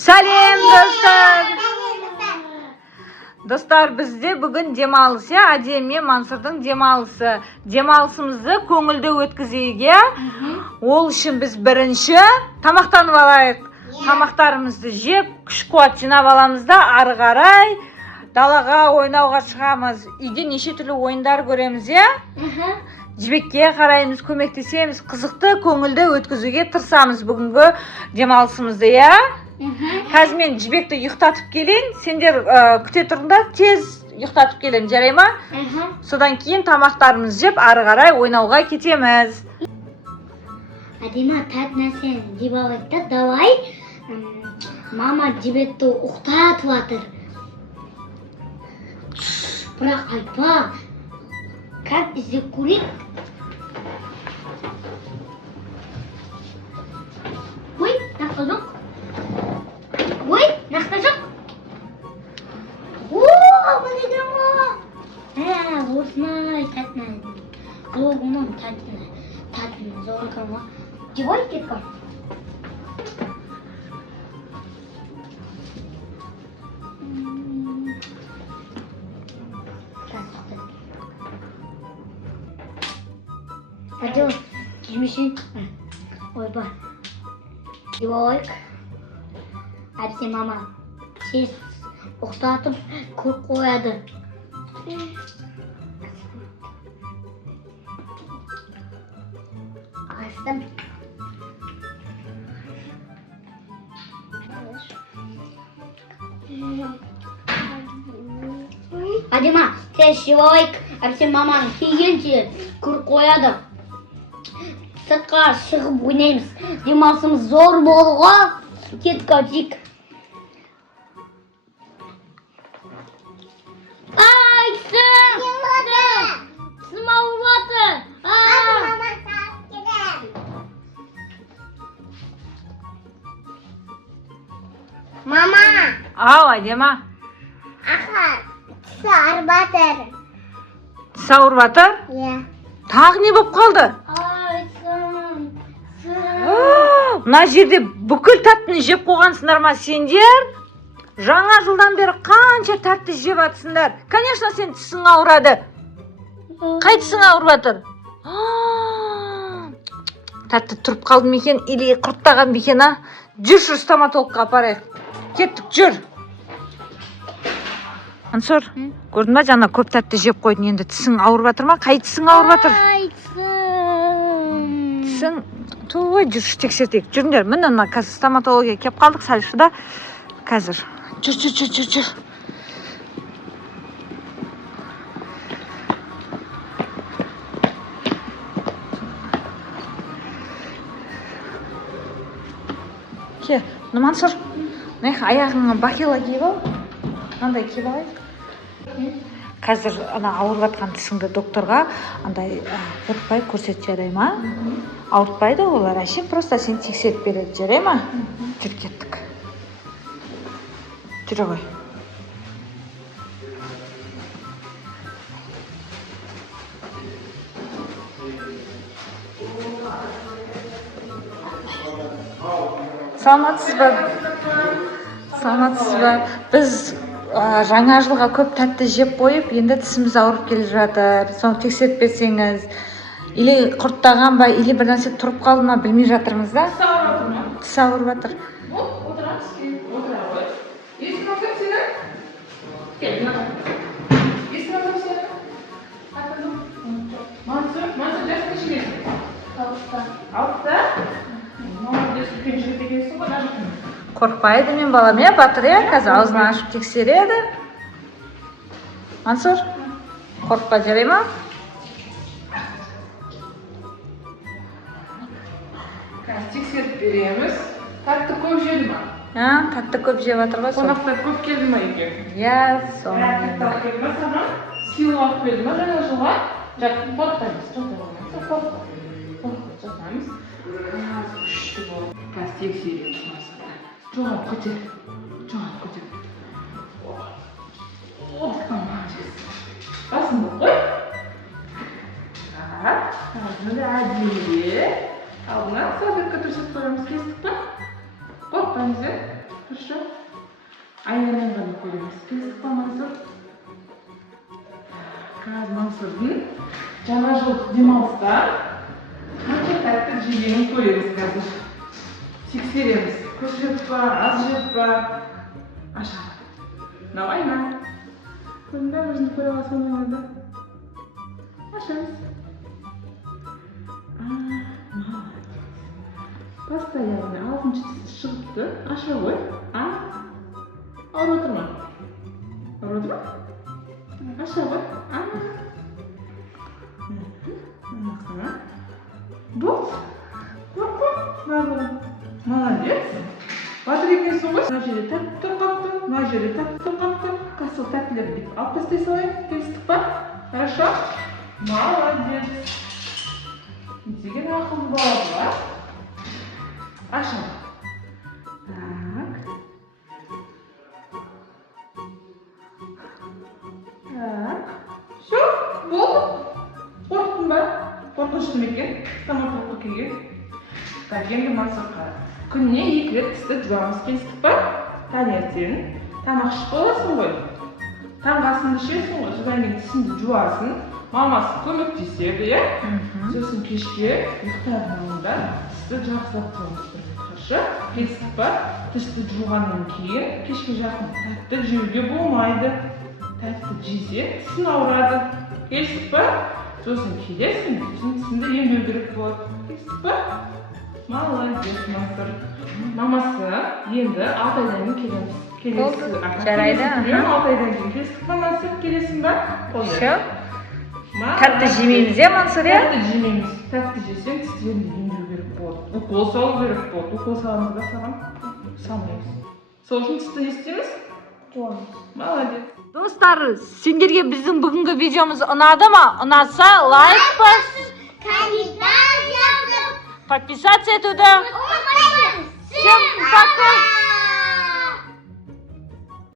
Сәлем достар. Достар, бізде бүгін демалыс, Әдем Мансұрдың демалысы. Демалысымызды көңілді өткізуге. Ол үшін біз бірінші тамақтанып алайық. Тамақтарымызды жеп, күш-қуат жинап аламыз да, ары қарай далаға ойнауға шығамыз. Үйде неше түрлі ойындар көреміз, Жібекке қараймыз, көмектесеміз, қызықты, көңілді өткізуге тырысамыз бүгінгі демалысымызды, Қазір мен Жібекті ұйықтатып келейін, сендер күте тұрыңдар, тез ұйықтатып келем, жарай ма? Содан кейін тамақтарымыз жеп, ары қарай ойнауға кетеміз. Әдема, тәт нәрсен деп алайық та, давай. Мама Жібекті ұйықтатып жатыр. Бірақ айтпа. Как іздеп көрейік? Ой, нақты жоқ. Ой, нақты жоқ. Бұл деген ма? Осынай тәтін. Бұл оның тәтін зор екен ма? Жебай кеткен. Hadi girmişsin. Oyba. Yok. Hepsi mama. Siz oktatıp koyadı. Açtım. Hadi ma, siz yok. Hepsi mamanın higiyence koyadı. Сыртқа шығып ойнаймыз. Демалысымыз зор болуға кеткәдік. Ай, сым ауырып жатыр. Мама. Ау, Әдема. Аха, тісі ауырып жатыр. Тісі ауырып жатыр? Иә. Тағы не болып қалды? Мына жерде бүкіл тәттіні жеп қойғансыңдар ма сендер? Жаңа жылдан бері қанша тәтті жеп жатсыңдар? Конечно, сен тісің ауырады. Қай тісің ауырып жатыр? Тәтті тұрып қалды ма екен, или құрттаған ба екен, Жүрші стоматологқа апарайық. Кеттік, жүр. Мансұр, көрдің ба, жаңа көп тәтті жеп қойдың, енді тісің ауырып жатыр ма? Қай тісің ауырып жатыр? Тісің, той, жүрші тексертейік. Жүріңдер, міне мына қазір стоматология кеп қалдық, сәлшіда. Қазір. Жүр. Ке, Мансұр, аяғыңа бақила киіп ал. Андай киіп алайық. Қазір ауырып жатқан тісіңді докторға андай қорықпай көрсет, жарай ма? Ауыртпайды олар, әшем просто сен тексеріп береді, жарай ма? Жүр, кеттік. Жүр ғой. Саламатсыз ба? Біз жаңа жылға көп тәтті жеп қойып, енді тісіміз ауырып келе жатыр. Соны тексеріп берсеңіз, или құрттаған ба, или бір нәрсе тұрып қалды ма, білмей жатырмыз да. Тіс ауырып жатыр. Қорқпайды мен балам, батыр, қазір аузын ашып тексереді. Мансұр, қорқпа, жарай ма? Қазір тексеріп береміз. Тәтті көп жеді ма? Тәтті көп жеп жатыр ғой. Қонақтар көп келді ма екен? соны. Қонақтар келді ма саған? Сыйлық алып келді ма жаңа жылға? Қорықпаймыз. Жатамыз. Күшті болып. Қазір тексереміз. Жоғап көтер. Басында қой. Қазір әдейі алдынан салфетка төсеп қоямыз, кестік па? Қорықпаңыз, Хорошо? Aynadan ғана көреміз. Келістік па, Мансұр? Қазір Мансұрдың жаңа жыл демалыста қанша тәтті жегенін көреміз қазір. Тексереміз. Көп жеп па, аз жеп па? Ашамын. Мынау айна. Көрдің бе, өзіңді көре аласың ойнады. Ашамыз. Молодец. Постоянно алтыншы тісі шығыпты. Аша ғой. Ауырып отыр ма? Ауырып отыр ма? Аша ғой. Болды. Молодец. Батыр екенсің ғой. Мына жерде тәтті қапты, мына жерде тәтті қапты. Қазір тәттілерді деп алып тастай салайын. Келістік па? Хорошо? Молодец. Не деген ақылды бала бар. Ашамын. Так. Так. Все, болды. Қорықтың ба? Қорқынышты ма екен? Тамақ қорқы келген. Так, енді Мансұрға. Күніне 2 рет тісті жуамыз. Келістік па? Таңертең. Тамақ ішіп боласың ғой. Таңғы асыңды ішесің ғой. Содан кейін тісіңді жуасың. Мамасы көмектеседі, иә? Сосын кешке ұйықтардың алдында тісті жақсылап жуамыз. Хорошо? Келістік па? Тісті жуғаннан кейін кешке жақын тәтті жеуге болмайды. Тәтті жесе тісің ауырады. Келістік па? Сосын келесің, сосын тісіңді емдеу керек болады. Келістік па? Молодец, Мансұр. Мамасы енді 6 айдан кейін келеміз. Жарайды. 6 айдан кейін келістік па, Мансұр? Келесің ба? Все. Тәтті жемейміз, иә, Мансұр, иә? Тәтті жемейміз. Тәтті жесең тістеріңді емдеу керек болады. Укол салу керек болады. Укол саламыз ба саған? Салмаймыз. Сол үшін тісті не істейміз? Жуамыз. Молодец. Достар, сендерге біздің бүгінгі видеомыз ұнады ма? Ұнаса лайк бас, Комментарий жазып, подписаться етуді. ұмытпаңыз. Всем пока!